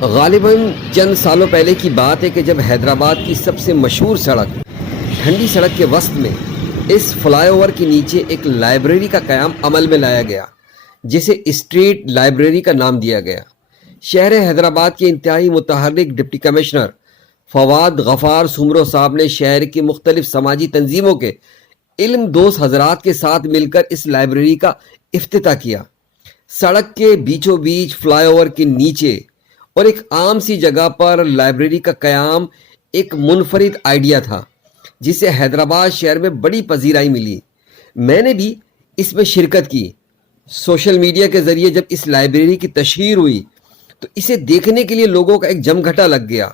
غالباً چند سالوں پہلے کی بات ہے کہ جب حیدرآباد کی سب سے مشہور سڑک ٹھنڈی سڑک کے وسط میں اس فلائی اوور کے نیچے ایک لائبریری کا قیام عمل میں لایا گیا، جسے اسٹریٹ لائبریری کا نام دیا گیا۔ شہر حیدرآباد کے انتہائی متحرک ڈپٹی کمشنر فواد غفار سومرو صاحب نے شہر کی مختلف سماجی تنظیموں کے علم دوست حضرات کے ساتھ مل کر اس لائبریری کا افتتاح کیا۔ سڑک کے بیچوں بیچ فلائی اوور کے نیچے اور ایک عام سی جگہ پر لائبریری کا قیام ایک منفرد آئیڈیا تھا، جسے حیدرآباد شہر میں بڑی پذیرائی ملی۔ میں نے بھی اس میں شرکت کی۔ سوشل میڈیا کے ذریعے جب اس لائبریری کی تشہیر ہوئی تو اسے دیکھنے کے لیے لوگوں کا ایک جمگھٹا لگ گیا۔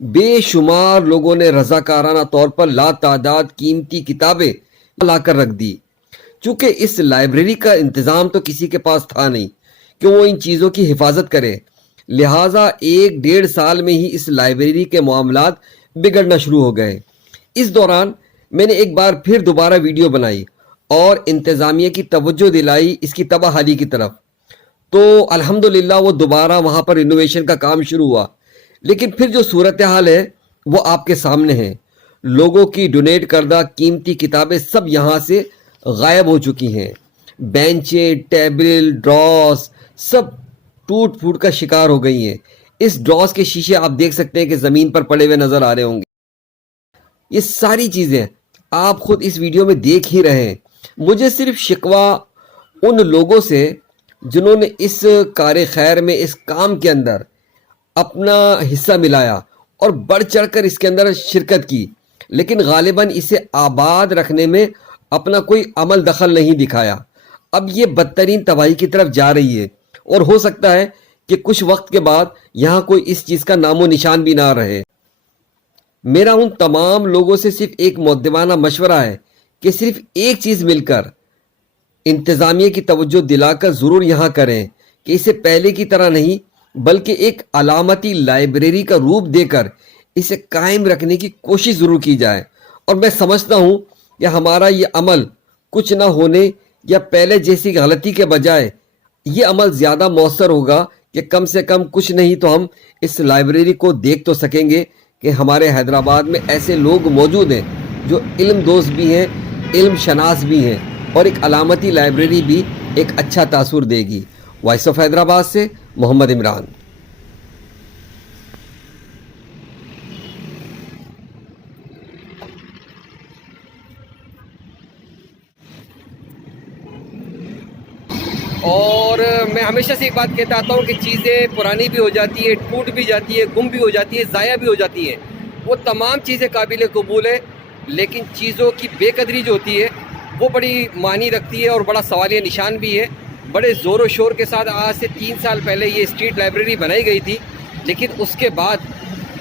بے شمار لوگوں نے رضاکارانہ طور پر لا تعداد قیمتی کتابیں لا کر رکھ دی۔ چونکہ اس لائبریری کا انتظام تو کسی کے پاس تھا نہیں کہ وہ ان چیزوں کی حفاظت کرے، لہٰذا 1-1.5 سال میں ہی اس لائبریری کے معاملات بگڑنا شروع ہو گئے۔ اس دوران میں نے ایک بار پھر دوبارہ ویڈیو بنائی اور انتظامیہ کی توجہ دلائی اس کی تباہ حالی کی طرف، تو الحمدللہ وہ دوبارہ وہاں پر رینوویشن کا کام شروع ہوا۔ لیکن پھر جو صورتحال ہے وہ آپ کے سامنے ہے۔ لوگوں کی ڈونیٹ کردہ قیمتی کتابیں سب یہاں سے غائب ہو چکی ہیں۔ بینچیں، ٹیبل، ڈراز سب ٹوٹ پھوٹ کا شکار ہو گئی ہیں۔ اس ڈراز کے شیشے آپ دیکھ سکتے ہیں کہ زمین پر پڑے ہوئے نظر آ رہے ہوں گے۔ یہ ساری چیزیں آپ خود اس ویڈیو میں دیکھ ہی رہے ہیں۔ مجھے صرف شکوہ ان لوگوں سے جنہوں نے اس کار خیر میں، اس کام کے اندر اپنا حصہ ملایا اور بڑھ چڑھ کر اس کے اندر شرکت کی، لیکن غالباً اسے آباد رکھنے میں اپنا کوئی عمل دخل نہیں دکھایا۔ اب یہ بدترین تباہی کی طرف جا رہی ہے اور ہو سکتا ہے کہ کچھ وقت کے بعد یہاں کوئی اس چیز کا نام و نشان بھی نہ رہے۔ میرا ان تمام لوگوں سے صرف ایک مؤدبانہ مشورہ ہے کہ صرف ایک چیز مل کر انتظامیہ کی توجہ دلا کر ضرور یہاں کریں کہ اسے پہلے کی طرح نہیں بلکہ ایک علامتی لائبریری کا روپ دے کر اسے قائم رکھنے کی کوشش ضرور کی جائے۔ اور میں سمجھتا ہوں کہ ہمارا یہ عمل کچھ نہ ہونے یا پہلے جیسی غلطی کے بجائے یہ عمل زیادہ مؤثر ہوگا کہ کم سے کم کچھ نہیں تو ہم اس لائبریری کو دیکھ تو سکیں گے کہ ہمارے حیدرآباد میں ایسے لوگ موجود ہیں جو علم دوست بھی ہیں، علم شناس بھی ہیں، اور ایک علامتی لائبریری بھی ایک اچھا تاثر دے گی۔ وائس آف حیدرآباد سے محمد عمران۔ اور میں ہمیشہ سے ایک بات کہتا آتا ہوں کہ چیزیں پرانی بھی ہو جاتی ہے، ٹوٹ بھی جاتی ہے، گم بھی ہو جاتی ہے، ضائع بھی ہو جاتی ہیں، وہ تمام چیزیں قابل قبول ہے، لیکن چیزوں کی بے قدری جو ہوتی ہے وہ بڑی معنی رکھتی ہے اور بڑا سوالیہ نشان بھی ہے۔ بڑے زور و شور کے ساتھ آج سے 3 سال پہلے یہ اسٹریٹ لائبریری بنائی گئی تھی، لیکن اس کے بعد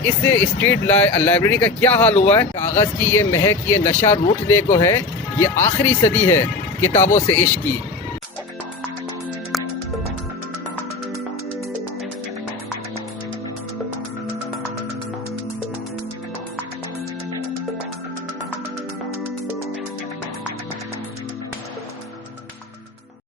اس اسٹریٹ لائبریری کا کیا حال ہوا ہے؟ کاغذ کی یہ مہک، یہ نشہ روٹنے کو ہے۔ یہ آخری صدی ہے کتابوں سے عشق کی۔